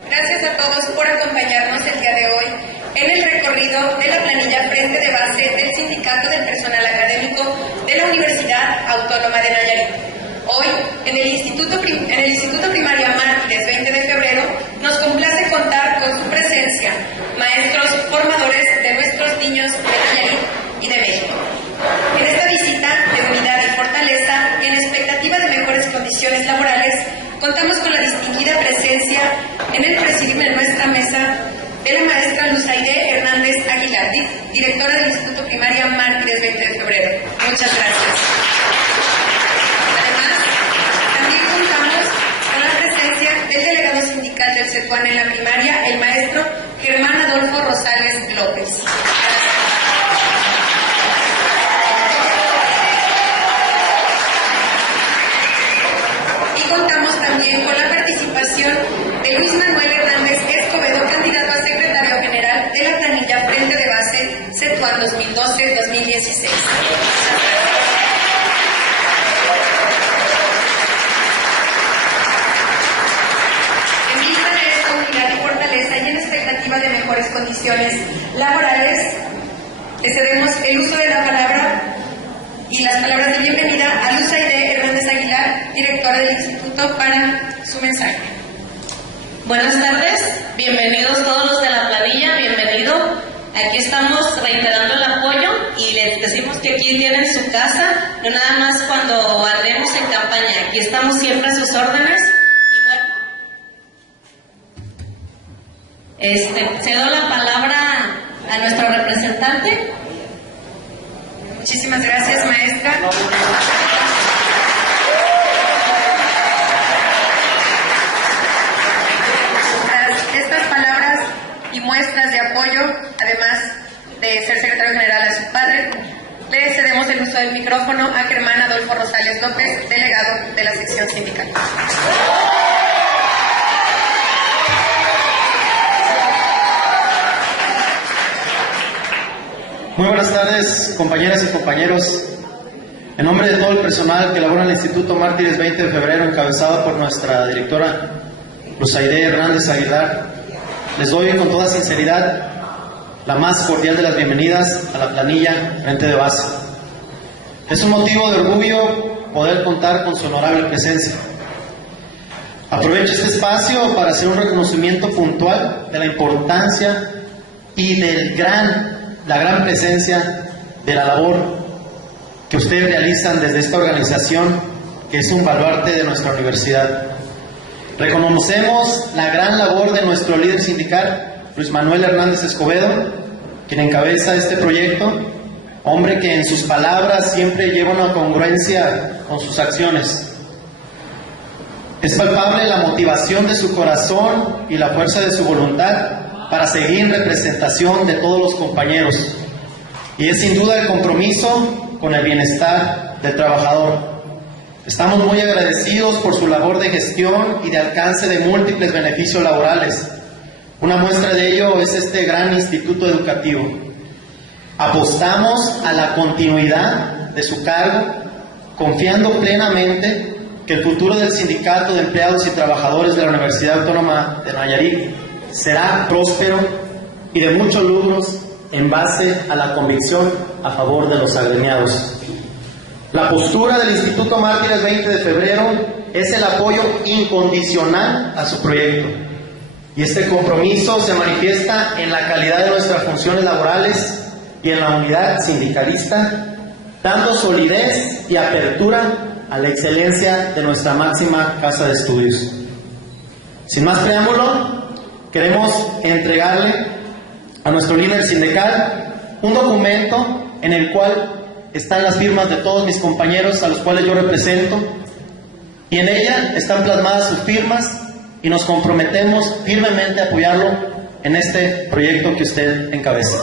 Gracias a todos por acompañarnos el día de hoy en el recorrido de la planilla Frente de Base del Sindicato del Personal Académico de la Universidad Autónoma de Nayarit. Hoy, en el Instituto Primaria Mártires 20 de febrero, nos complace contar con su presencia, maestros formadores de nuestros niños de Nayarit y de México. En esta visita de unidad y fortaleza, en expectativa de mejores condiciones laborales, contamos con la distinguida presencia en el presidium de nuestra mesa de la maestra Luz Aide Hernández Aguilar, directora del Instituto Primaria Mártires 20 de febrero. Muchas gracias. Además, también contamos con la presencia del delegado sindical del CETUAN en la primaria, el maestro Germán Adolfo Rosales López. Contamos también con la participación de Luis Manuel Hernández Escobedo, candidato a secretario general de la planilla Frente de Base CETUAN 2012-2016. En vista de esta unidad y fortaleza y en expectativa de mejores condiciones laborales, le cedemos el uso de la palabra y las palabras de bienvenida a Luz Aide Hernández Aguilar, directora del Instituto, para su mensaje. Buenas tardes, bienvenidos todos los de la planilla, bienvenido. Aquí estamos reiterando el apoyo y les decimos que aquí tienen su casa, no nada más cuando andemos en campaña, aquí estamos siempre a sus órdenes. Y bueno, cedo la palabra a nuestro representante. Muchísimas gracias, maestra. Estas palabras y muestras de apoyo, además de ser secretario general a su padre, le cedemos el uso del micrófono a Germán Adolfo Rosales López, delegado de la sección sindical. Muy buenas tardes, compañeras y compañeros. En nombre de todo el personal que labora en el Instituto Mártires 20 de febrero, encabezado por nuestra directora Luz Aide Hernández Aguilar, les doy con toda sinceridad la más cordial de las bienvenidas a la planilla Frente de Base. Es un motivo de orgullo poder contar con su honorable presencia. Aprovecho este espacio para hacer un reconocimiento puntual de la importancia y la gran presencia de la labor que ustedes realizan desde esta organización, que es un baluarte de nuestra universidad. Reconocemos la gran labor de nuestro líder sindical, Luis Manuel Hernández Escobedo, quien encabeza este proyecto, hombre que en sus palabras siempre lleva una congruencia con sus acciones. Es palpable la motivación de su corazón y la fuerza de su voluntad para seguir en representación de todos los compañeros, y es sin duda el compromiso con el bienestar del trabajador. Estamos muy agradecidos por su labor de gestión y de alcance de múltiples beneficios laborales. Una muestra de ello es este gran instituto educativo. Apostamos a la continuidad de su cargo, confiando plenamente que el futuro del Sindicato de Empleados y Trabajadores de la Universidad Autónoma de Nayarit será próspero y de muchos logros en base a la convicción a favor de los agremiados. La postura del Instituto Mártires 20 de febrero es el apoyo incondicional a su proyecto, y este compromiso se manifiesta en la calidad de nuestras funciones laborales y en la unidad sindicalista, dando solidez y apertura a la excelencia de nuestra máxima casa de estudios. Sin más preámbulo, queremos entregarle a nuestro líder sindical un documento en el cual están las firmas de todos mis compañeros a los cuales yo represento, y en ella están plasmadas sus firmas, y nos comprometemos firmemente a apoyarlo en este proyecto que usted encabeza.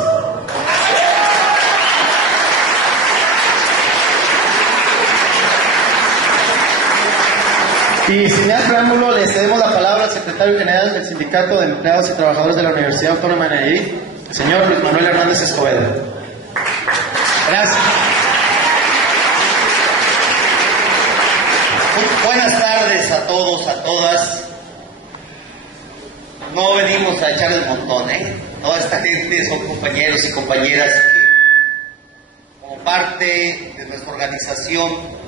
Y sin más preámbulo, le cedemos la palabra al secretario general del Sindicato de Empleados y Trabajadores de la Universidad Autónoma de Nayarit, el señor Luis Manuel Hernández Escobedo. Gracias. Buenas tardes a todos, a todas. no venimos a echar el montón, ¿eh? Toda esta gente son compañeros y compañeras que, como parte de nuestra organización,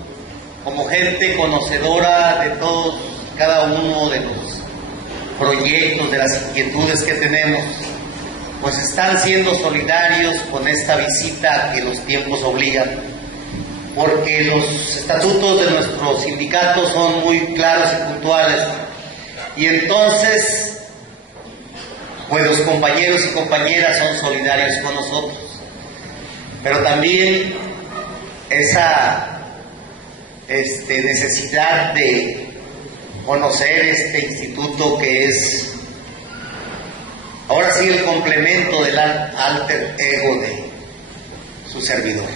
como gente conocedora de todos, cada uno de los proyectos, de las inquietudes que tenemos, pues están siendo solidarios con esta visita que los tiempos obligan, porque los estatutos de nuestro sindicato son muy claros y puntuales, y entonces, pues los compañeros y compañeras son solidarios con nosotros, pero también esa necesidad de conocer este instituto que es ahora sí el complemento del alter ego de su servidor.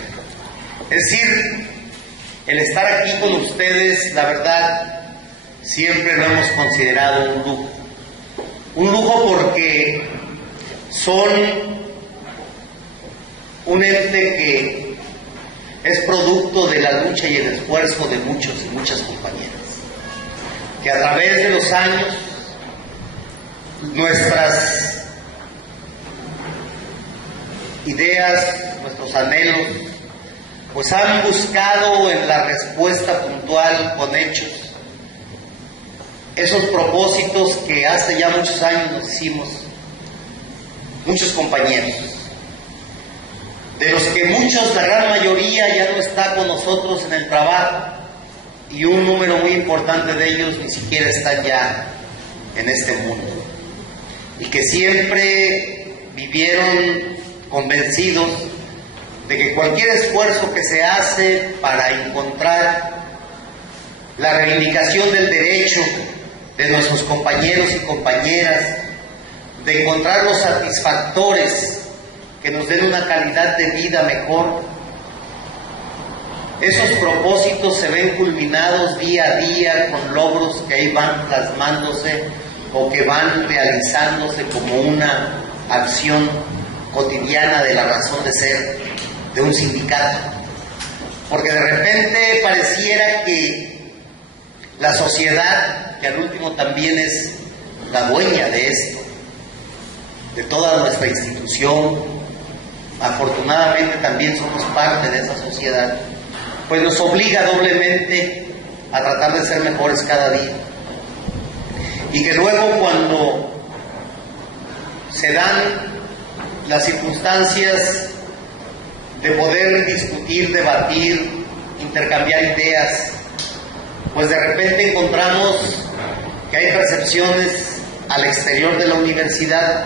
Es decir, el estar aquí con ustedes, la verdad, siempre lo hemos considerado un lujo. Un lujo porque son un ente que es producto de la lucha y el esfuerzo de muchos y muchas compañeras, que a través de los años nuestras ideas, nuestros anhelos, pues han buscado en la respuesta puntual con hechos esos propósitos que hace ya muchos años nos hicimos muchos compañeros, de los que muchos, la gran mayoría, ya no está con nosotros en el trabajo, y un número muy importante de ellos ni siquiera están ya en este mundo, y que siempre vivieron convencidos de que cualquier esfuerzo que se hace para encontrar la reivindicación del derecho de nuestros compañeros y compañeras, de encontrar los satisfactores que nos den una calidad de vida mejor, esos propósitos se ven culminados día a día con logros que ahí van plasmándose o que van realizándose como una acción cotidiana de la razón de ser de un sindicato. Porque de repente pareciera que la sociedad, que al último también es la dueña de esto, de toda nuestra institución, afortunadamente también somos parte de esa sociedad, pues nos obliga doblemente a tratar de ser mejores cada día. Y que luego, cuando se dan las circunstancias de poder discutir, debatir, intercambiar ideas, pues de repente encontramos que hay percepciones al exterior de la universidad,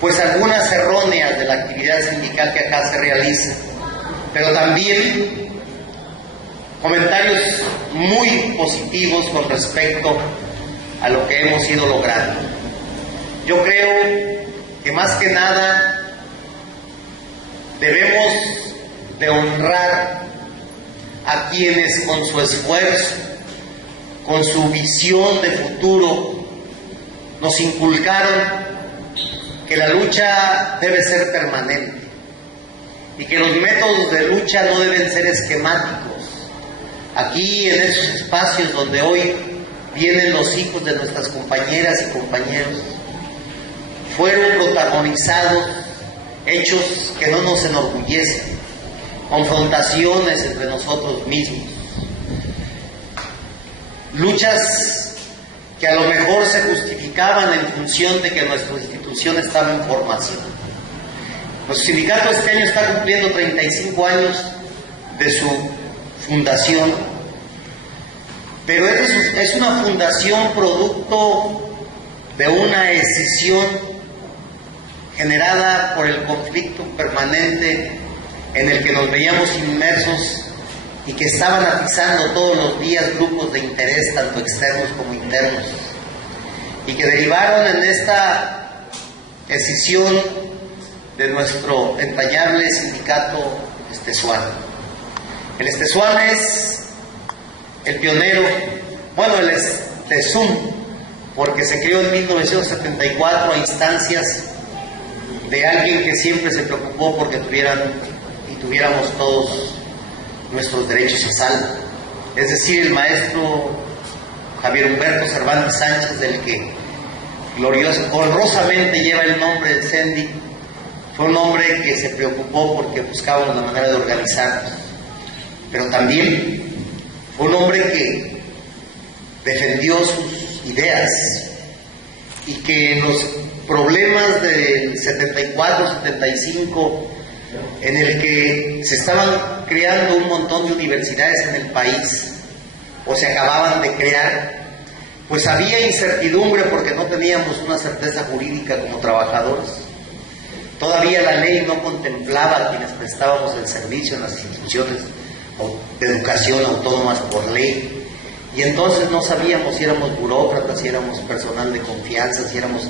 pues algunas erróneas de la actividad sindical que acá se realiza, pero también comentarios muy positivos con respecto a lo que hemos ido logrando. Yo creo que más que nada debemos de honrar a quienes con su esfuerzo, con su visión de futuro, nos inculcaron que la lucha debe ser permanente y que los métodos de lucha no deben ser esquemáticos. Aquí, en esos espacios donde hoy vienen los hijos de nuestras compañeras y compañeros, fueron protagonizados hechos que no nos enorgullecen, confrontaciones entre nosotros mismos, luchas que a lo mejor se justificaban en función de que nuestra institución estaba en formación. Nuestro sindicato este año está cumpliendo 35 años de su fundación, pero es una fundación producto de una escisión generada por el conflicto permanente en el que nos veíamos inmersos y que estaban atizando todos los días grupos de interés, tanto externos como internos, y que derivaron en esta escisión de nuestro entrañable sindicato Estezuan. El Estezuan es el pionero, bueno, el Estezum, porque se creó en 1974 a instancias de alguien que siempre se preocupó porque tuviéramos todos nuestros derechos a salvo, es decir, el maestro Javier Humberto Cervantes Sánchez, del que honrosamente lleva el nombre de Sendik. Fue un hombre que se preocupó porque buscábamos la manera de organizarnos, pero también fue un hombre que defendió sus ideas y que en los problemas del 74, 75, en el que se estaban creando un montón de universidades en el país, o se acababan de crear, pues había incertidumbre porque no teníamos una certeza jurídica como trabajadores. Todavía la ley no contemplaba a quienes prestábamos el servicio en las instituciones de educación autónomas por ley. Y entonces no sabíamos si éramos burócratas, si éramos personal de confianza, si éramos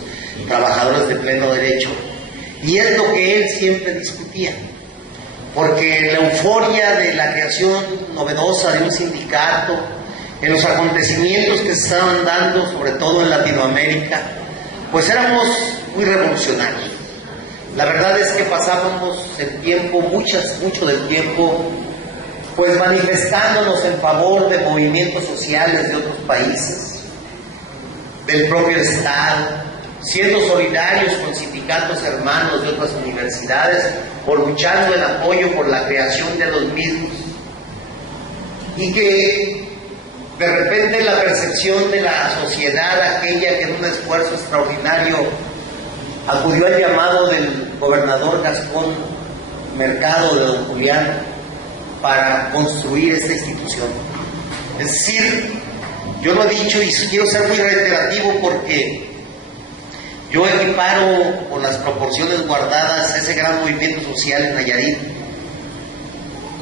trabajadores de pleno derecho. Y es lo que él siempre discutía. Porque la euforia de la creación novedosa de un sindicato, en los acontecimientos que se estaban dando, sobre todo en Latinoamérica, pues éramos muy revolucionarios. La verdad es que pasábamos el tiempo, mucho del tiempo, pues manifestándonos en favor de movimientos sociales de otros países, del propio Estado, siendo solidarios con sindicatos hermanos de otras universidades, o luchando en apoyo por la creación de los mismos. Y que de repente la percepción de la sociedad, aquella que en un esfuerzo extraordinario acudió al llamado del gobernador Gaspón Mercado de don Julián para construir esta institución. Es decir, yo lo he dicho y quiero ser muy reiterativo porque yo equiparo con las proporciones guardadas ese gran movimiento social en Nayarit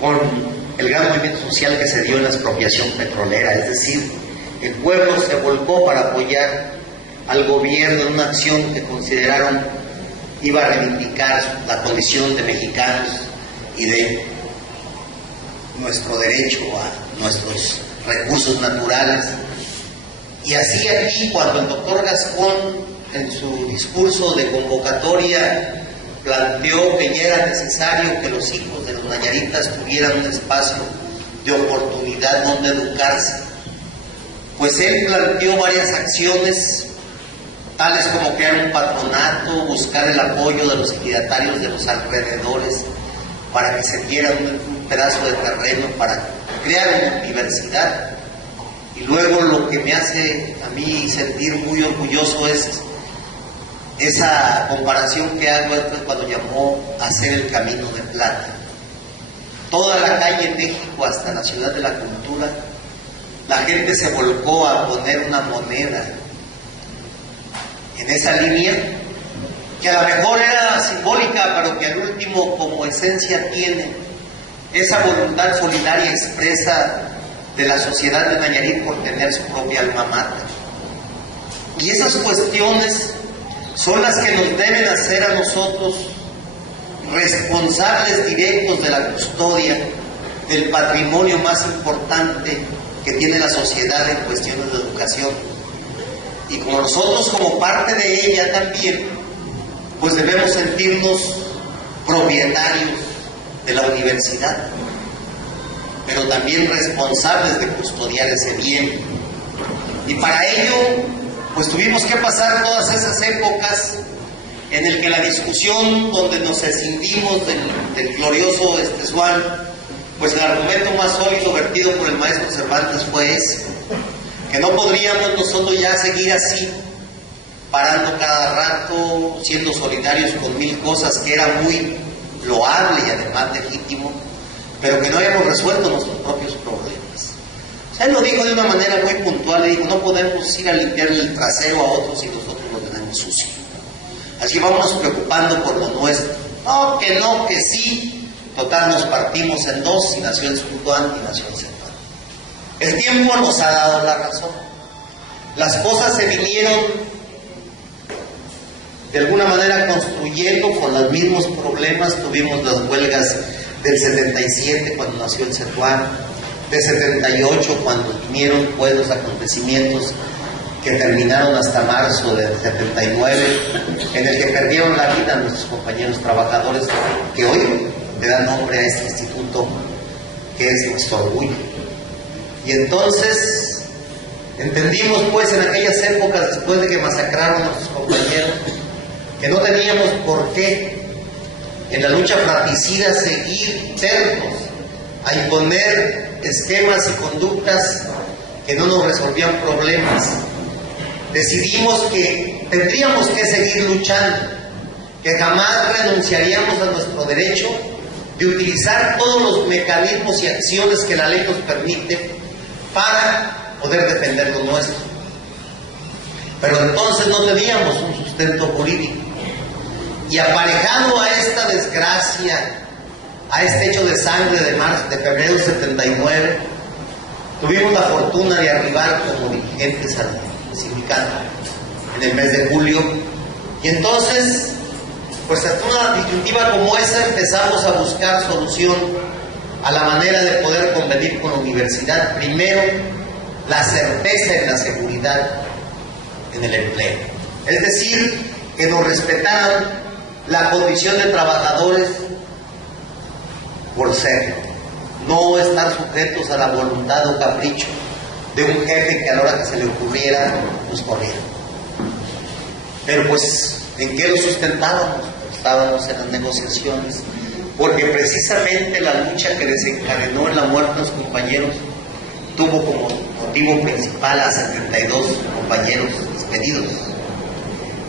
con el gran movimiento social que se dio en la expropiación petrolera. Es decir, el pueblo se volcó para apoyar al gobierno en una acción que consideraron iba a reivindicar la condición de mexicanos y de nuestro derecho a nuestros recursos naturales. Y así aquí, cuando el doctor Gaspón en su discurso de convocatoria planteó que ya era necesario que los hijos de los nayaritas tuvieran un espacio de oportunidad donde educarse, pues él planteó varias acciones, tales como crear un patronato, buscar el apoyo de los ejidatarios de los alrededores para que se diera un pedazo de terreno para crear una universidad. Y luego lo que me hace a mí sentir muy orgulloso es esa comparación que hago cuando llamó a hacer el Camino de Plata. Toda la calle en México hasta la Ciudad de la Cultura, la gente se volcó a poner una moneda en esa línea, que a lo mejor era simbólica, pero que al último como esencia tiene esa voluntad solidaria expresa de la sociedad de Nayarit por tener su propia alma mater. Y esas cuestiones son las que nos deben hacer a nosotros responsables directos de la custodia del patrimonio más importante que tiene la sociedad en cuestiones de educación. Y como nosotros, como parte de ella también, pues debemos sentirnos propietarios de la universidad, pero también responsables de custodiar ese bien. Y para ello, pues tuvimos que pasar todas esas épocas en el que la discusión donde nos escindimos del glorioso Swan, pues el argumento más sólido vertido por el maestro Cervantes fue ese, que no podríamos nosotros ya seguir así, parando cada rato, siendo solidarios con mil cosas, que era muy loable y además legítimo, pero que no habíamos resuelto nuestros propios problemas. O sea, él lo dijo de una manera muy puntual, le dijo, no podemos ir a limpiarle el trasero a otros si nosotros lo tenemos sucio. Así vamos preocupando por lo nuestro. No, que sí. Total, nos partimos en dos y nació el Sultán y nació el Cepán. El tiempo nos ha dado la razón. Las cosas se vinieron de alguna manera construyendo con los mismos problemas. Tuvimos las huelgas del 77 cuando nació el Cepán, de 78 cuando vinieron pues los acontecimientos que terminaron hasta marzo del 79, en el que perdieron la vida nuestros compañeros trabajadores que hoy le dan nombre a este instituto que es nuestro orgullo. Y entonces Entendimos pues en aquellas épocas, después de que masacraron a nuestros compañeros, que no teníamos por qué en la lucha fratricida seguir tercos a imponer esquemas y conductas que no nos resolvían problemas. Decidimos que tendríamos que seguir luchando, que jamás renunciaríamos a nuestro derecho de utilizar todos los mecanismos y acciones que la ley nos permite para poder defender lo nuestro. Pero entonces no teníamos un sustento jurídico. Y aparejado a esta desgracia, a este hecho de sangre de febrero del 79, tuvimos la fortuna de arribar como dirigentes al sindicato en el mes de julio. Y entonces, pues hasta una disyuntiva como esa empezamos a buscar solución a la manera de poder convenir con la universidad. Primero, la certeza en la seguridad en el empleo. Es decir, que nos respetaran la condición de trabajadores por ser, no estar sujetos a la voluntad o capricho de un jefe que a la hora que se le ocurriera nos corriera. Pero pues, ¿en qué lo sustentábamos? Estábamos en las negociaciones, porque precisamente la lucha que desencadenó en la muerte de los compañeros tuvo como motivo principal a 72 compañeros despedidos.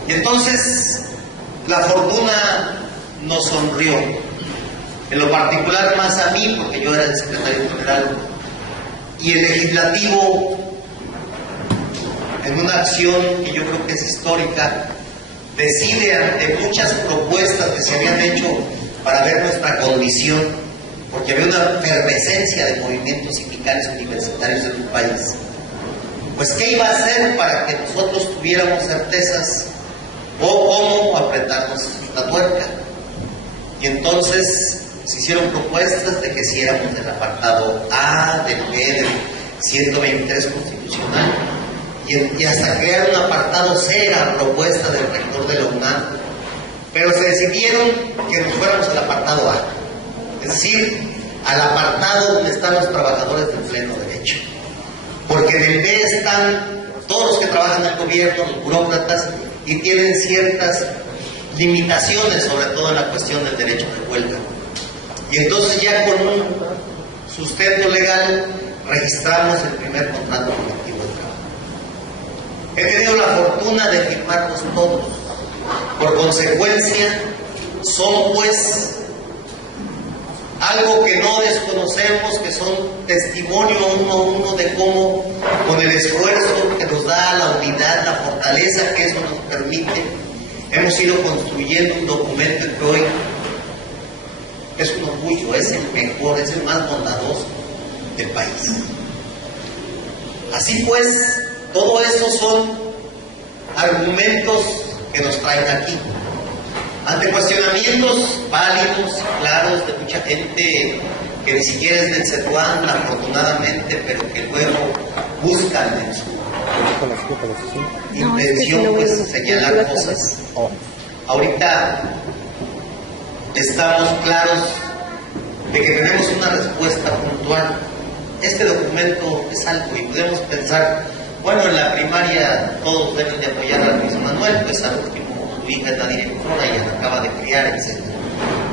Y entonces la fortuna nos sonrió, en lo particular más a mí, porque yo era el secretario general, y el legislativo, en una acción que yo creo que es histórica, decide ante muchas propuestas que se habían hecho para ver nuestra condición, porque había una efervescencia de movimientos sindicales universitarios en el país, pues ¿qué iba a hacer para que nosotros tuviéramos certezas o cómo apretarnos la tuerca? Y entonces se hicieron propuestas de que hiciéramos el apartado A del B del 123 constitucional, y hasta crear un apartado C, la propuesta del rector de la UNAM, pero se decidieron que nos fuéramos al apartado A, es decir, al apartado donde están los trabajadores del pleno derecho, porque en el B están todos los que trabajan en el gobierno, los burócratas, y tienen ciertas limitaciones, sobre todo en la cuestión del derecho de huelga. Y entonces ya con un sustento legal registramos el primer contrato colectivo de trabajo. He tenido la fortuna de firmarlos todos. Por consecuencia, son pues algo que no desconocemos, que son testimonio uno a uno de cómo, con el esfuerzo que nos da la unidad, la fortaleza que eso nos permite, hemos ido construyendo un documento que hoy es un orgullo, es el mejor, es el más bondadoso del país. Así pues, todo eso son argumentos que nos traen aquí. Ante cuestionamientos válidos, claros, de mucha gente que ni siquiera es del CETUAN, afortunadamente, pero que luego buscan en su intención pues señalar cosas. Ahorita estamos claros de que tenemos una respuesta puntual. Este documento es algo y podemos pensar, bueno, en la primaria todos deben de apoyar a Luis Manuel, pues al último su hija es la directora y la acaba de criar, etc.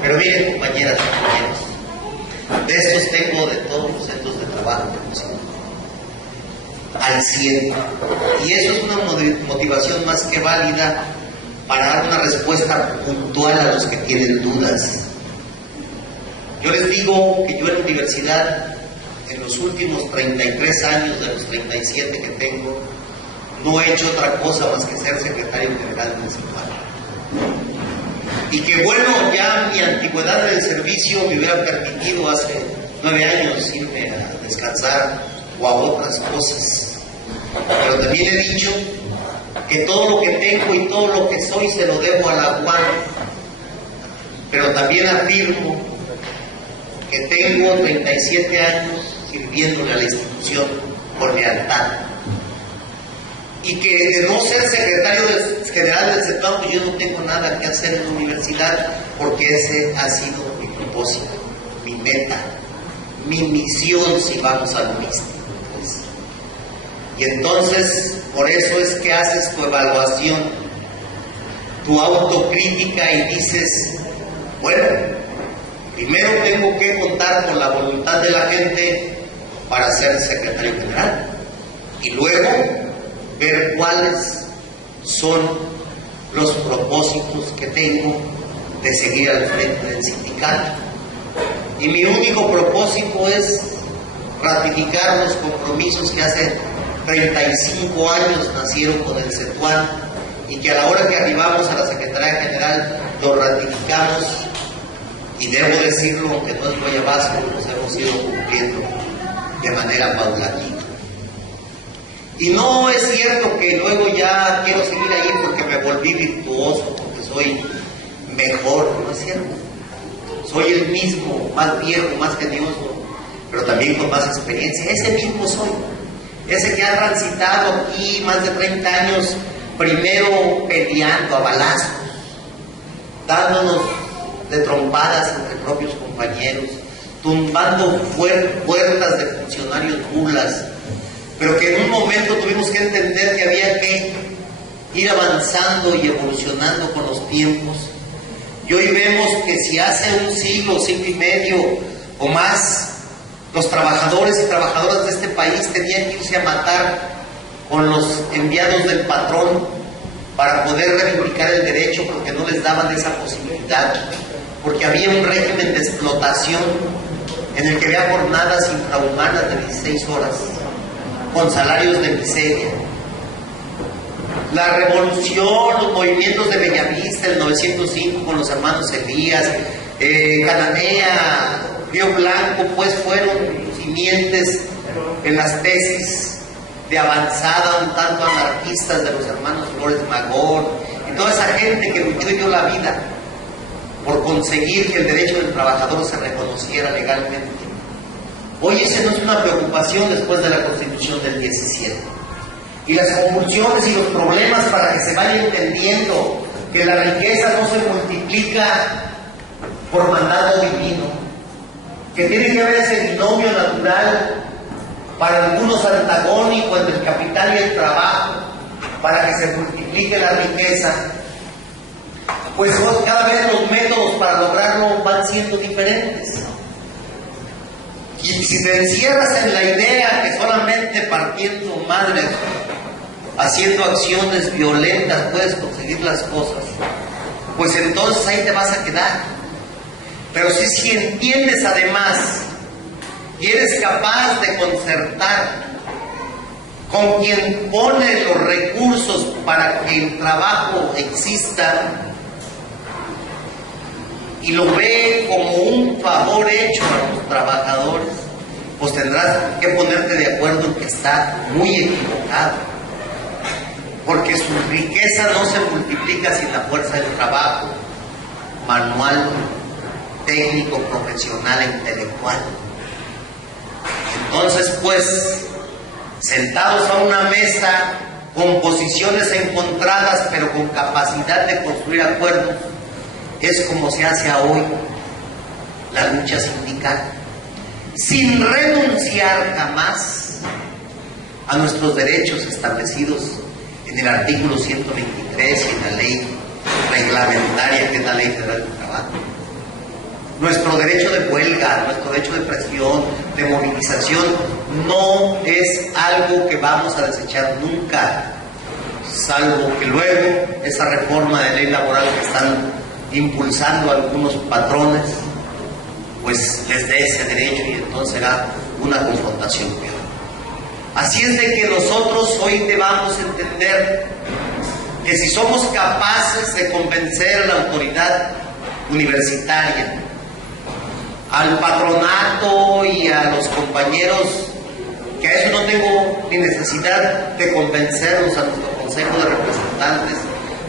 Pero miren, compañeras y compañeros, de estos tengo de todos los centros de trabajo que consigo, al 100. Y eso es una motivación más que válida para dar una respuesta puntual a los que tienen dudas. Yo les digo que yo en la universidad, en los últimos 33 años de los 37 que tengo, no he hecho otra cosa más que ser secretario general municipal. Y que bueno, ya mi antigüedad en el servicio me hubiera permitido hace 9 años irme a descansar o a otras cosas. Pero también he dicho que todo lo que tengo y todo lo que soy se lo debo a la UAM. Pero también afirmo que tengo 37 años sirviéndole a la institución por lealtad. Y que de no ser secretario general del CETUAN, pues yo no tengo nada que hacer en la universidad, porque ese ha sido mi propósito, mi meta, mi misión, si vamos a lo místico. Pues. Y entonces, por eso es que haces tu evaluación, tu autocrítica y dices, bueno, primero tengo que contar con la voluntad de la gente para ser secretario general y luego ver cuáles son los propósitos que tengo de seguir al frente del sindicato. Y mi único propósito es ratificar los compromisos que hace 35 años nacieron con el CETUAN y que a la hora que arribamos a la Secretaría General lo ratificamos, y debo decirlo, aunque no es guayabazo, los hemos ido cumpliendo de manera paulatina. Y no es cierto que luego ya quiero seguir ahí porque me volví virtuoso, porque soy mejor, no es cierto. Soy el mismo, más viejo, más genioso, pero también con más experiencia. Ese mismo soy, ese que ha transitado aquí más de 30 años, primero peleando a balazos, dándonos de trompadas entre propios compañeros, tumbando puertas de funcionarios mulas, pero que en un momento tuvimos que entender que había que ir avanzando y evolucionando con los tiempos. Y hoy vemos que si hace un siglo y medio o más, los trabajadores y trabajadoras de este país tenían que irse a matar con los enviados del patrón para poder reivindicar el derecho, porque no les daban esa posibilidad, porque había un régimen de explotación en el que había jornadas infrahumanas de 16 horas, con salarios de miseria. La revolución, los movimientos de Bellavista, el 905 con los hermanos Elías, Cananea, Río Blanco, pues fueron simientes en las tesis de avanzada un tanto anarquistas de los hermanos Flores Magón y toda esa gente que luchó y dio la vida por conseguir que el derecho del trabajador se reconociera legalmente. Hoy esa no es una preocupación después de la Constitución del 17. Y las convulsiones y los problemas para que se vaya entendiendo que la riqueza no se multiplica por mandato divino, que tiene que haber ese binomio natural, para algunos antagónico entre el capital y el trabajo, para que se multiplique la riqueza. Pues cada vez los métodos para lograrlo van siendo diferentes. Y si te encierras en la idea que solamente partiendo madres, haciendo acciones violentas puedes conseguir las cosas, pues entonces ahí te vas a quedar. Pero si entiendes además y eres capaz de concertar con quien pone los recursos para que el trabajo exista y lo ve como un favor hecho a los trabajadores, pues tendrás que ponerte de acuerdo en que está muy equivocado, porque su riqueza no se multiplica sin la fuerza del trabajo manual, técnico, profesional, intelectual. Entonces, pues, sentados a una mesa con posiciones encontradas, pero con capacidad de construir acuerdos, es como se hace hoy la lucha sindical, sin renunciar jamás a nuestros derechos establecidos en el artículo 123 y en la ley reglamentaria, que es la Ley Federal del Trabajo. Nuestro derecho de huelga, nuestro derecho de presión, de movilización, no es algo que vamos a desechar nunca, salvo que luego esa reforma de ley laboral que están impulsando a algunos patrones, pues les dé ese derecho y entonces será una confrontación peor. Así es de que nosotros hoy debamos entender que si somos capaces de convencer a la autoridad universitaria, al patronato y a los compañeros, que a eso no tengo ni necesidad de convencerlos a nuestro Consejo de Representantes,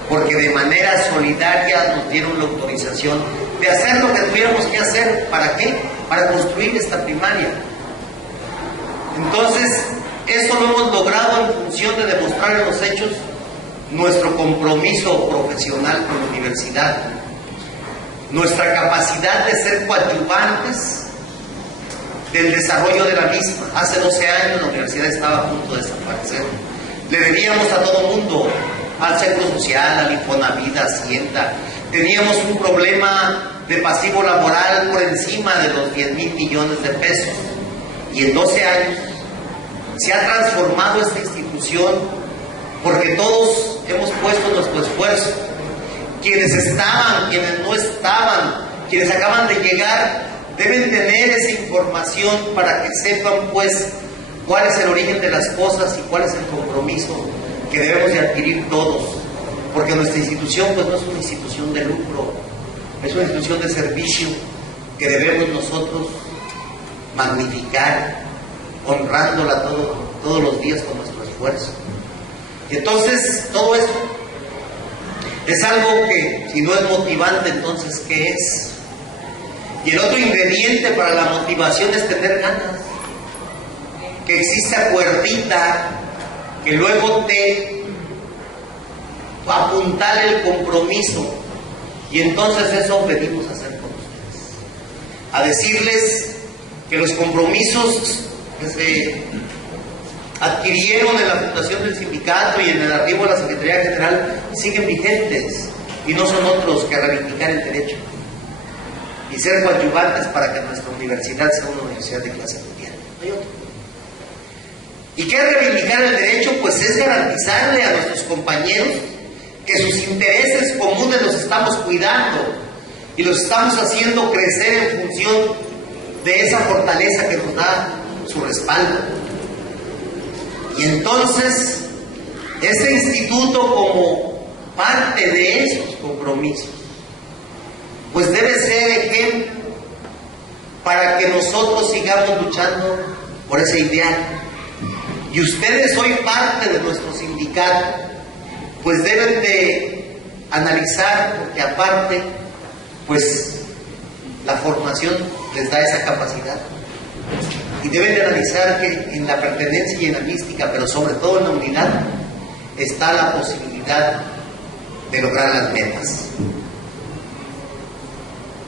porque de manera solidaria nos dieron la autorización de hacer lo que tuviéramos que hacer. ¿Para qué? Para construir esta primaria. Entonces, esto lo hemos logrado en función de demostrar en los hechos nuestro compromiso profesional con la universidad, nuestra capacidad de ser coadyuvantes del desarrollo de la misma. Hace 12 años la universidad estaba a punto de desaparecer. Le debíamos a todo mundo, al Seguro Social, al Infonavit, a Hacienda. Teníamos un problema de pasivo laboral por encima de los 10,000 millones de pesos. Y en 12 años se ha transformado esta institución porque todos hemos puesto nuestro esfuerzo. Quienes estaban, quienes no estaban, quienes acaban de llegar, deben tener esa información para que sepan pues cuál es el origen de las cosas y cuál es el compromiso que debemos de adquirir todos, porque nuestra institución pues no es una institución de lucro, es una institución de servicio que debemos nosotros magnificar, honrándola todos los días con nuestro esfuerzo. Y entonces todo eso es algo que si no es motivante, entonces ¿qué es? Y el otro ingrediente para la motivación es tener ganas, que exista cuerdita, que luego te apuntale el compromiso. Y entonces eso venimos a hacer con ustedes, a decirles que los compromisos que se adquirieron en la fundación del sindicato y en el arribo de la Secretaría General siguen vigentes y no son otros que reivindicar el derecho y ser coadyuvantes para que nuestra universidad sea una universidad de clase mundial. No hay otro. ¿Y qué es reivindicar el derecho? Pues es garantizarle a nuestros compañeros que sus intereses comunes los estamos cuidando y los estamos haciendo crecer en función de esa fortaleza que nos da su respaldo. Y entonces, este instituto, como parte de esos compromisos, pues debe ser ejemplo para que nosotros sigamos luchando por ese ideal. Y ustedes hoy parte de nuestro sindicato, pues deben de analizar, porque aparte, pues la formación les da esa capacidad. Y deben de analizar que en la pertenencia y en la mística, pero sobre todo en la unidad, está la posibilidad de lograr las metas.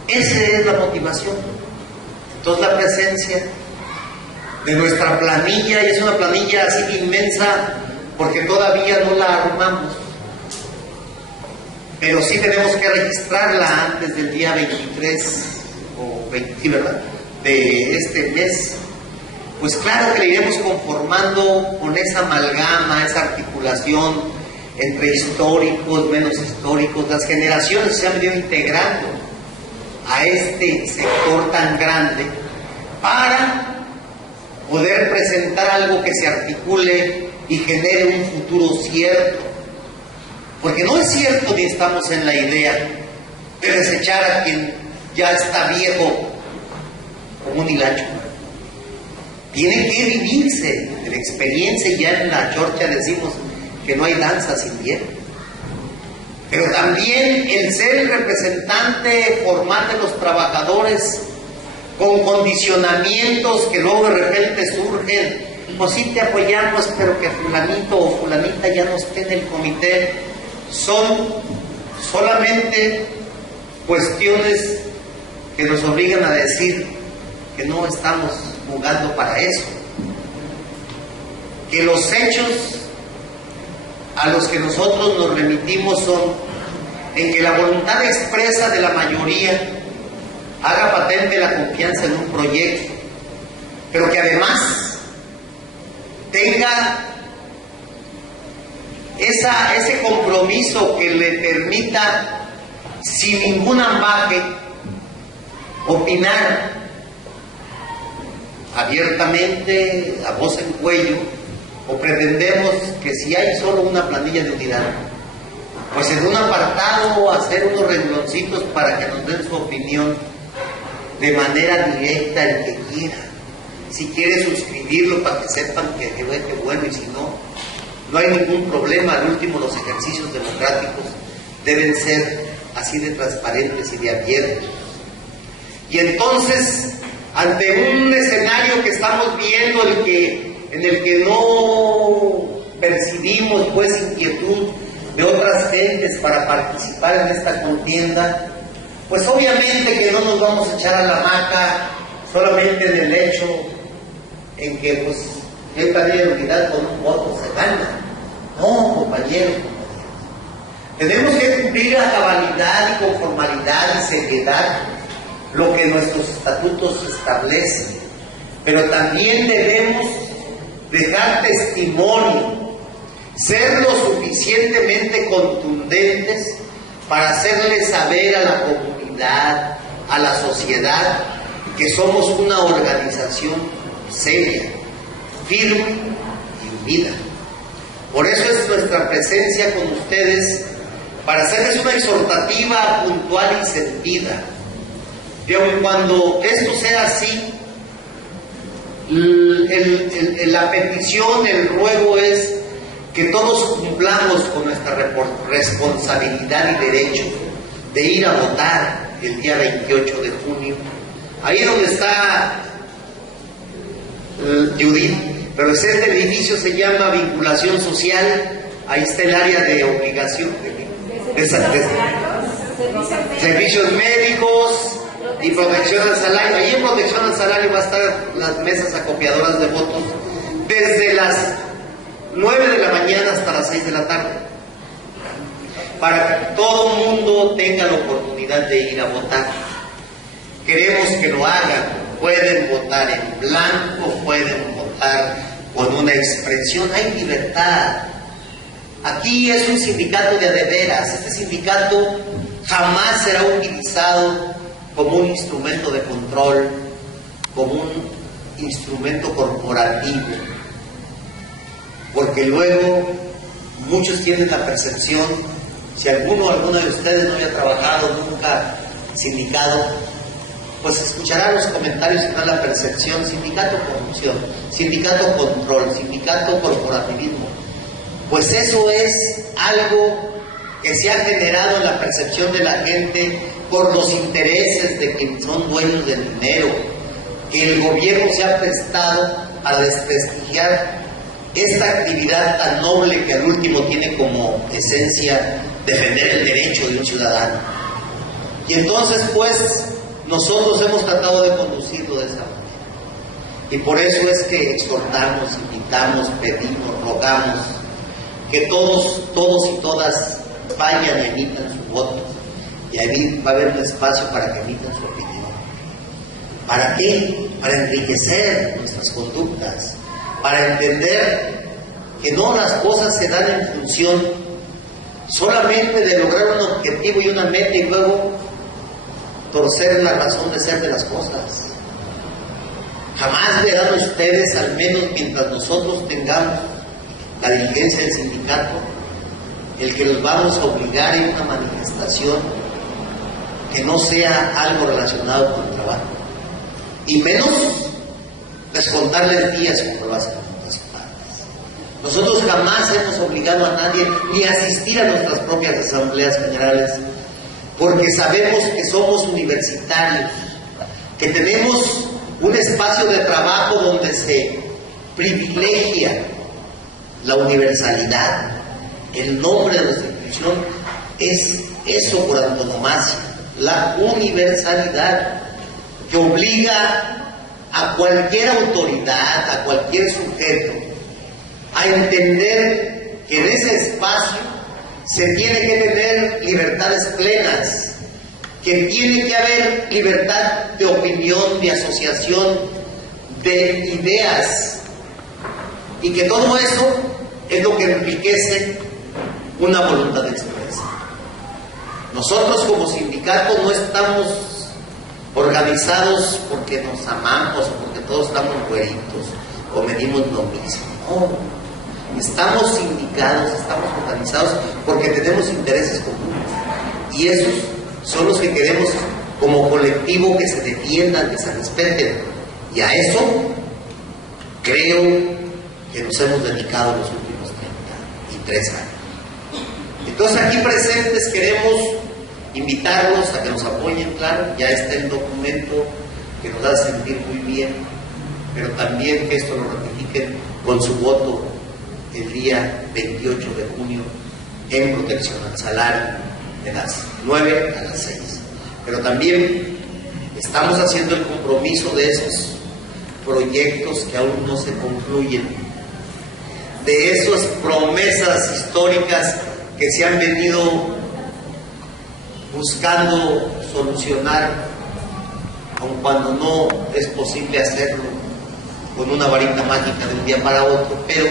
Esa es la motivación. Entonces la presencia de nuestra planilla, y es una planilla así de inmensa porque todavía no la armamos, pero sí tenemos que registrarla antes del día 23 o 20, ¿verdad?, de este mes. Pues claro que la iremos conformando con esa amalgama, esa articulación entre históricos, menos históricos. Las generaciones se han venido integrando a este sector tan grande para poder presentar algo que se articule y genere un futuro cierto. Porque no es cierto ni estamos en la idea de desechar a quien ya está viejo como un hilacho. Tiene que vivirse de la experiencia, y ya en la chorcha decimos que no hay danza sin hierro. Pero también el ser el representante formal de los trabajadores con condicionamientos que luego de repente surgen, pues sí te apoyamos, pero que fulanito o fulanita ya no esté en el comité, son solamente cuestiones que nos obligan a decir que no estamos jugando para eso, que los hechos a los que nosotros nos remitimos son en que la voluntad expresa de la mayoría haga patente la confianza en un proyecto, pero que además tenga ese compromiso que le permita sin ningún ambaje opinar abiertamente, a voz en cuello, o pretendemos que si hay solo una planilla de unidad, pues en un apartado hacer unos rengloncitos para que nos den su opinión de manera directa el que quiera. Si quiere suscribirlo para que sepan que bueno, y si no, no hay ningún problema. Al último, los ejercicios democráticos deben ser así de transparentes y de abiertos. Y entonces, ante un escenario que estamos viendo en el que no percibimos pues inquietud de otras gentes para participar en esta contienda, pues obviamente que no nos vamos a echar a la hamaca solamente en el hecho en que pues esta ley de unidad con un voto se gana. No, compañeros. Tenemos que cumplir a cabalidad y con formalidad y seriedad lo que nuestros estatutos establecen, pero también debemos dejar testimonio, ser lo suficientemente contundentes para hacerle saber a la comunidad, a la sociedad, que somos una organización seria, firme y unida. Por eso es nuestra presencia con ustedes, para hacerles una exhortativa puntual y sentida. Y aun cuando esto sea así, la petición, el ruego es que todos cumplamos con nuestra responsabilidad y derecho de ir a votar el día 28 de junio. Ahí donde está Judith, pero este edificio se llama Vinculación Social, ahí está el área de obligación, de servicios médicos y protección al salario. Ahí en protección al salario va a estar las mesas acopiadoras de votos desde las 9 de la mañana hasta las 6 de la tarde, para que todo el mundo tenga la oportunidad de ir a votar. Queremos que lo hagan. Pueden votar en blanco, pueden votar con una expresión, hay libertad. Aquí es un sindicato de veras. Este sindicato jamás será utilizado como un instrumento de control, como un instrumento corporativo, porque luego muchos tienen la percepción, si alguna de ustedes no haya trabajado nunca sindicado, pues escuchará los comentarios y tendrá la percepción: sindicato corrupción, sindicato control, sindicato corporativismo. Pues eso es algo que se ha generado en la percepción de la gente por los intereses de quienes son dueños del dinero, que el gobierno se ha prestado a desprestigiar esta actividad tan noble que al último tiene como esencia defender el derecho de un ciudadano. Y entonces pues nosotros hemos tratado de conducirlo de esa manera. Y por eso es que exhortamos, invitamos, pedimos, rogamos que todos y todas vayan y emitan su voto. Y ahí va a haber un espacio para que emitan su opinión. ¿Para qué? Para enriquecer nuestras conductas, para entender que no las cosas se dan en función solamente de lograr un objetivo y una meta y luego torcer la razón de ser de las cosas. Jamás verán ustedes, al menos mientras nosotros tengamos la dirigencia del sindicato, el que los vamos a obligar en una manifestación que no sea algo relacionado con el trabajo, y menos descontarles días como lo hacen en otras partes. Nosotros jamás hemos obligado a nadie ni a asistir a nuestras propias asambleas generales, porque sabemos que somos universitarios, que tenemos un espacio de trabajo donde se privilegia la universalidad. El nombre de nuestra institución es eso por antonomasia, la universalidad, que obliga a cualquier autoridad, a cualquier sujeto, a entender que en ese espacio se tiene que tener libertades plenas, que tiene que haber libertad de opinión, de asociación, de ideas, y que todo eso es lo que enriquece una voluntad expresa. Nosotros como sindicato no estamos organizados porque nos amamos o porque todos estamos güeritos o medimos lo mismo. No, estamos sindicados, estamos organizados porque tenemos intereses comunes, y esos son los que queremos como colectivo que se defiendan, que se respeten, y a eso creo que nos hemos dedicado los últimos 33 años. Entonces aquí presentes queremos invitarlos a que nos apoyen. Claro, ya está el documento que nos hace sentir muy bien, pero también que esto lo ratifiquen con su voto el día 28 de junio en protección al salario de las 9 a las 6. Pero también Estamos haciendo el compromiso de esos proyectos que aún no se concluyen, de esas promesas históricas que se han venido buscando solucionar, aun cuando no es posible hacerlo con una varita mágica de un día para otro, pero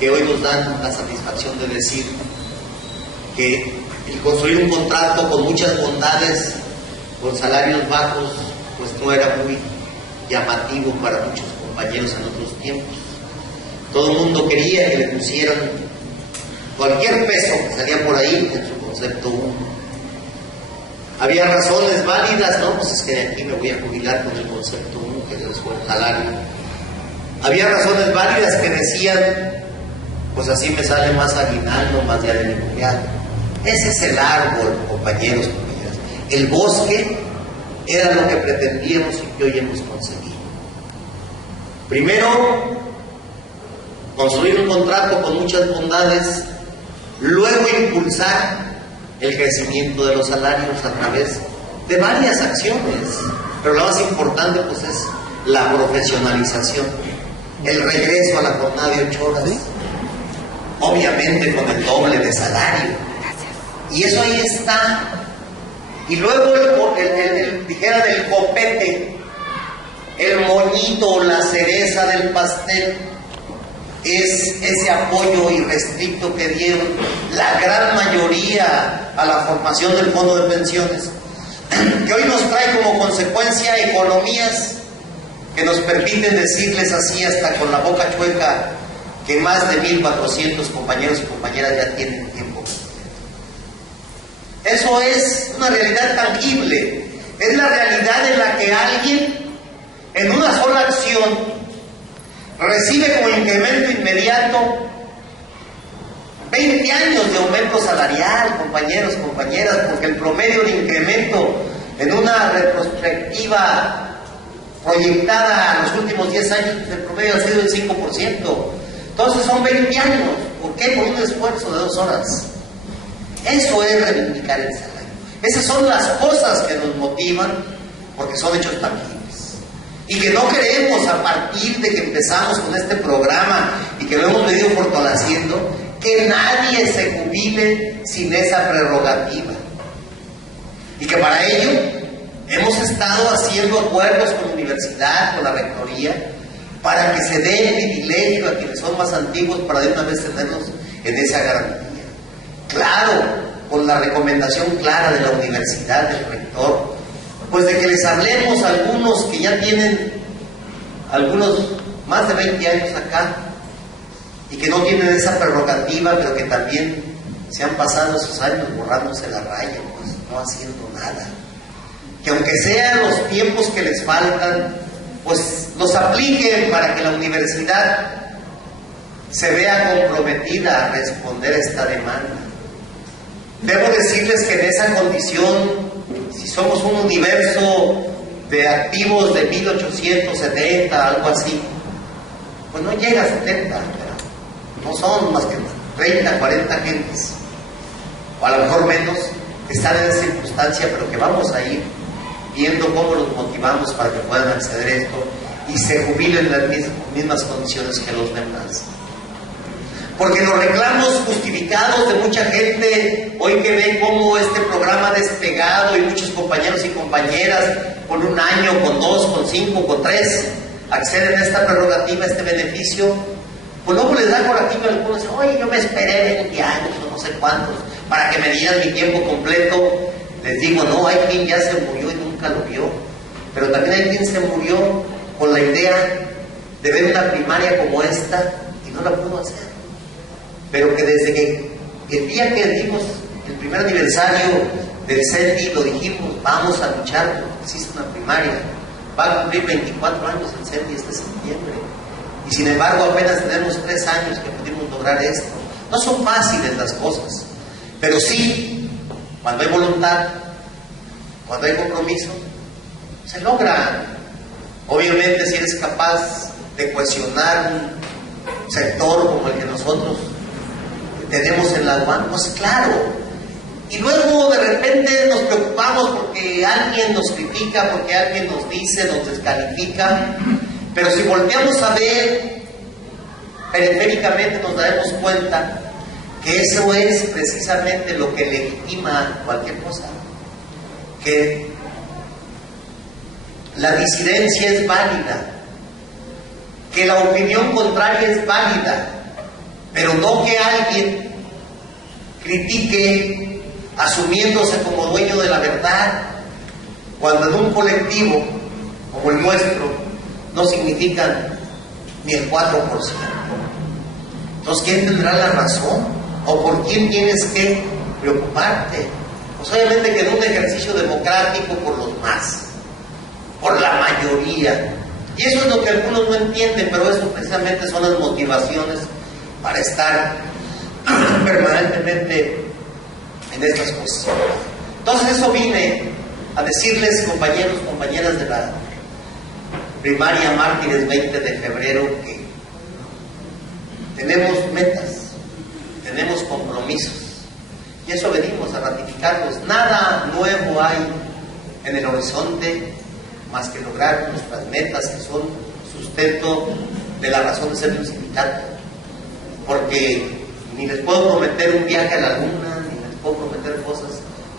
que hoy nos dan la satisfacción de decir que el construir un contrato con muchas bondades, con salarios bajos, pues no era muy llamativo para muchos compañeros en otros tiempos. Todo el mundo quería que le pusieran cualquier peso que salía por ahí en su concepto 1. Había razones válidas, ¿no? Pues es que de aquí me voy a jubilar con el concepto 1, que es el salario. Había razones válidas que decían, pues así me sale más aguinaldo, más día de mi cuñado. Ese es el árbol, compañeros, compañeras. El bosque era lo que pretendíamos y que hoy hemos conseguido. Primero, construir un contrato con muchas bondades, luego impulsar el crecimiento de los salarios a través de varias acciones, pero la más importante pues es la profesionalización, el regreso a la jornada de 8 horas, obviamente con el doble de salario. Y eso ahí está. Y luego dijera del copete, el moñito, la cereza del pastel, es ese apoyo irrestricto que dieron la gran mayoría a la formación del fondo de pensiones, que hoy nos trae como consecuencia economías que nos permiten decirles así hasta con la boca chueca que más de 1,400 compañeros y compañeras ya tienen tiempo completo. Eso es una realidad tangible, es la realidad en la que alguien en una sola acción recibe como incremento inmediato 20 años de aumento salarial, compañeros, compañeras, porque el promedio de incremento en una retrospectiva proyectada a los últimos 10 años, el promedio ha sido el 5%. Entonces son 20 años. ¿Por qué? Por un esfuerzo de 2 horas. Eso es reivindicar el salario. Esas son las cosas que nos motivan, porque son hechos tangibles. Y que no queremos, a partir de que empezamos con este programa y que lo hemos venido fortaleciendo, que nadie se jubile sin esa prerrogativa. Y que para ello hemos estado haciendo acuerdos con la universidad, con la rectoría, para que se dé el privilegio a quienes son más antiguos para de una vez tenerlos en esa garantía. Claro, con la recomendación clara de la universidad, del rector, pues de que les hablemos a algunos que ya tienen algunos más de 20 años acá y que no tienen esa prerrogativa, pero que también se han pasado esos años borrándose la raya, pues no haciendo nada. Que aunque sean los tiempos que les faltan, pues los apliquen para que la universidad se vea comprometida a responder a esta demanda. Debo decirles que en esa condición, si somos un universo de activos de 1870, algo así, pues no llega a 70, no son más que 30, 40 gentes, o a lo mejor menos, que están en esa circunstancia, pero que vamos a ir viendo cómo los motivamos para que puedan acceder a esto y se jubilen en las mismas condiciones que los demás. Porque los reclamos justificados de mucha gente, hoy que ven cómo este programa ha despegado y muchos compañeros y compañeras con 1 año, con 2, con 5, con 3, acceden a esta prerrogativa, a este beneficio, pues luego les da coraje a algunos, oye, yo me esperé 20 años o no sé cuántos para que me dieran mi tiempo completo. Les digo, no, hay quien ya se murió y nunca lo vio, pero también hay quien se murió con la idea de ver una primaria como esta y no la pudo hacer. Pero que desde que el día que dimos el primer aniversario del CENDI, lo dijimos, vamos a luchar porque existe una primaria. Va a cumplir 24 años el CENDI este septiembre. Y sin embargo apenas tenemos 3 años que pudimos lograr esto. No son fáciles las cosas, pero sí, cuando hay voluntad, cuando hay compromiso, se logra. Obviamente si eres capaz de cohesionar un sector como el que nosotros tenemos en la UAM, pues claro, Y luego de repente nos preocupamos porque alguien nos critica, porque alguien nos dice, nos descalifica. Pero si volteamos a ver periféricamente nos daremos cuenta que eso es precisamente lo que legitima cualquier cosa. Que la disidencia es válida, que la opinión contraria es válida, pero no que alguien critique asumiéndose como dueño de la verdad, cuando en un colectivo como el nuestro no significan ni el 4%. Entonces, ¿quién tendrá la razón? ¿O por quién tienes que preocuparte? Pues obviamente que en un ejercicio democrático por los más, por la mayoría. Y eso es lo que algunos no entienden, pero eso precisamente son las motivaciones para estar permanentemente en estas cosas. Entonces eso vine a decirles, compañeros, compañeras de la primaria Mártires 20 de febrero, que tenemos metas, tenemos compromisos, y eso venimos a ratificarlos. Nada nuevo hay en el horizonte más que lograr nuestras metas, que son sustento de la razón de ser de un sindicato, porque ni les puedo prometer un viaje a la luna, ni les puedo prometer cosas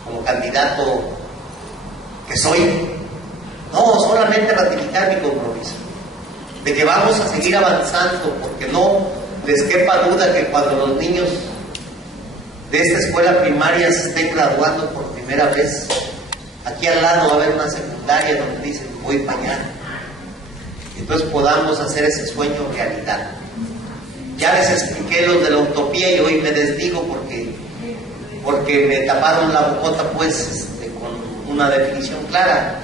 como candidato que soy. No, solamente ratificar mi compromiso de que vamos a seguir avanzando, porque no les quepa duda que cuando los niños de esta escuela primaria se estén graduando por primera vez, aquí al lado va a haber una secundaria donde dicen voy para allá, y entonces podamos hacer ese sueño realidad. Ya les expliqué los de la utopía y hoy me desdigo porque me taparon la bocota pues con una definición clara.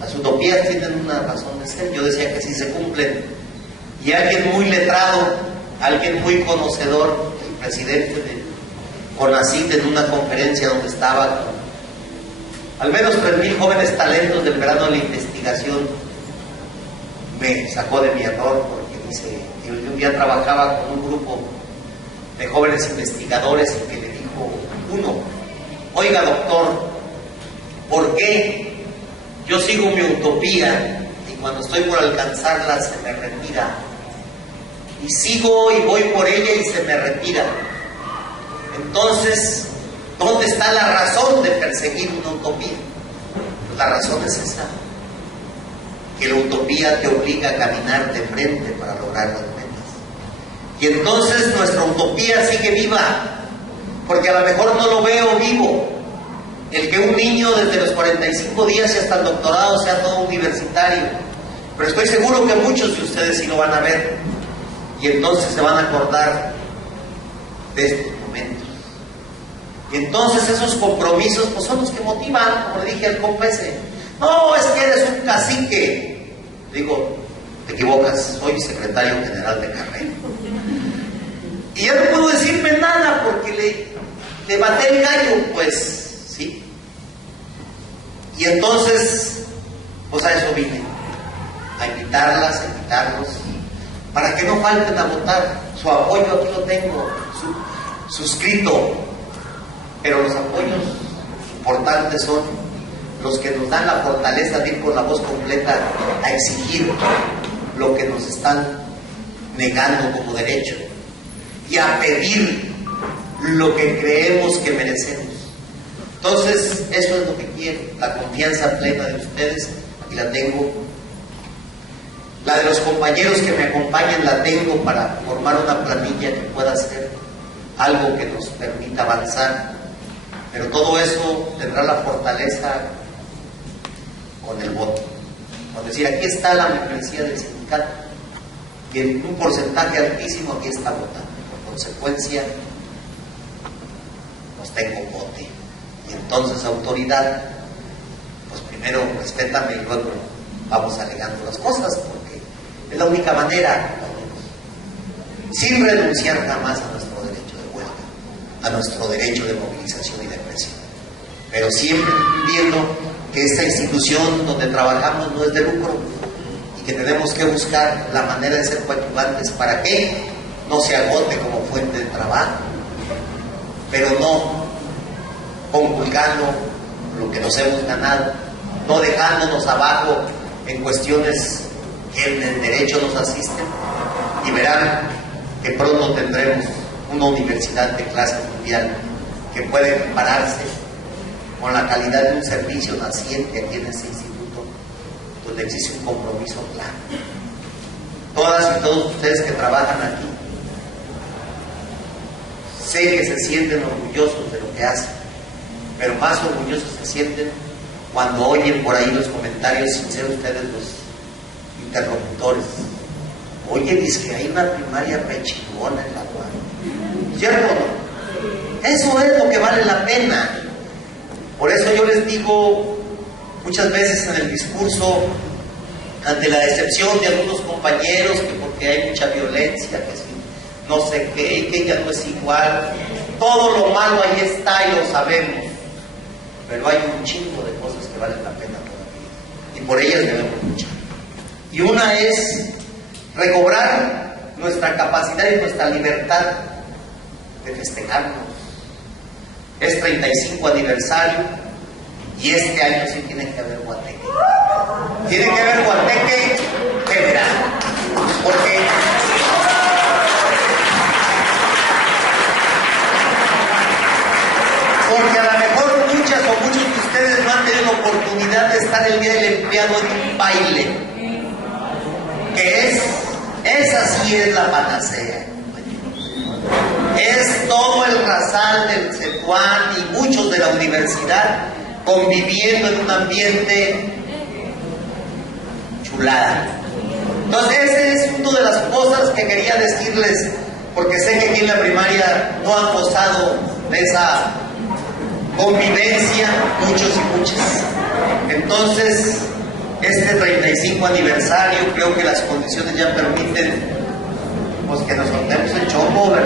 Las utopías tienen una razón de ser. Yo decía que sí se cumplen. Y alguien muy letrado, alguien muy conocedor, el presidente de CONACYT, en una conferencia donde estaba con al menos 3,000 jóvenes talentos del verano de la investigación, me sacó de mi error, porque dice que un día trabajaba con un grupo de jóvenes investigadores y que le dijo uno: oiga doctor, ¿por qué yo sigo mi utopía y cuando estoy por alcanzarla se me retira? Y sigo y voy por ella y se me retira. Entonces, ¿dónde está la razón de perseguir una utopía? Pues la razón es esa, que la utopía te obliga a caminar de frente para lograr las metas. Y entonces nuestra utopía sigue viva, porque a lo mejor no lo veo vivo. El que un niño desde los 45 días y hasta el doctorado sea todo universitario, pero estoy seguro que muchos de ustedes sí lo van a ver, y entonces se van a acordar de estos momentos. Y entonces esos compromisos pues son los que motivan, como le dije al compa ese: no, es que eres un cacique. Digo, te equivocas, soy secretario general de carrera. Y ya no puedo decirme nada porque le maté el gallo, pues, ¿sí? Y entonces, pues a eso vine, a invitarlas, a invitarlos, para que no falten a votar. Su apoyo aquí lo tengo, suscrito, pero los apoyos importantes son los que nos dan la fortaleza de ir con la voz completa a exigir lo que nos están negando como derecho y a pedir lo que creemos que merecemos. Entonces, eso es lo que quiero, la confianza plena de ustedes, aquí la tengo. La de los compañeros que me acompañan la tengo para formar una planilla que pueda ser algo que nos permita avanzar. Pero todo eso tendrá la fortaleza con el voto. Con decir, aquí está la membresía del sindicato, y en un porcentaje altísimo aquí está votando. Por consecuencia, pues tengo vote. Y entonces, autoridad, pues primero respétame y luego vamos alegando las cosas, porque es la única manera, sin renunciar jamás a nuestro derecho de huelga, a nuestro derecho de movilización y de presión, pero siempre viendo que esta institución donde trabajamos no es de lucro y que tenemos que buscar la manera de ser coadyuvantes para que no se agote como fuente de trabajo, pero no conculcando lo que nos hemos ganado, no dejándonos abajo en cuestiones que en el derecho nos asisten, y verán que pronto tendremos una universidad de clase mundial que puede compararse con la calidad de un servicio naciente aquí en este instituto, donde existe un compromiso claro. Todas y todos ustedes que trabajan aquí, sé que se sienten orgullosos de lo que hacen, pero más orgullosos se sienten cuando oyen por ahí los comentarios, sin ser ustedes los interlocutores. Oye, dice que hay una primaria re chingona en la UAM, ¿cierto o no? Eso es lo que vale la pena. Por eso yo les digo muchas veces en el discurso, ante la decepción de algunos compañeros, que porque hay mucha violencia, que si no sé qué, que ya no es igual, todo lo malo ahí está y lo sabemos, pero hay un chingo de cosas que valen la pena todavía, y por ellas debemos luchar. Y una es recobrar nuestra capacidad y nuestra libertad de festejarnos. Es 35 aniversario y este año sí tiene que haber guateque. Tiene que haber guateque general. Porque a lo mejor muchas o muchos de ustedes no han tenido la oportunidad de estar el día del empleado en un baile, que esa sí es la panacea. Es todo el rasal del CETUAN y muchos de la universidad conviviendo en un ambiente chulada. Entonces, esa es una de las cosas que quería decirles, porque sé que aquí en la primaria no han gozado de esa convivencia muchos y muchas. Entonces, este 35 aniversario, creo que las condiciones ya permiten pues que nos soltemos el chombo, ¿verdad?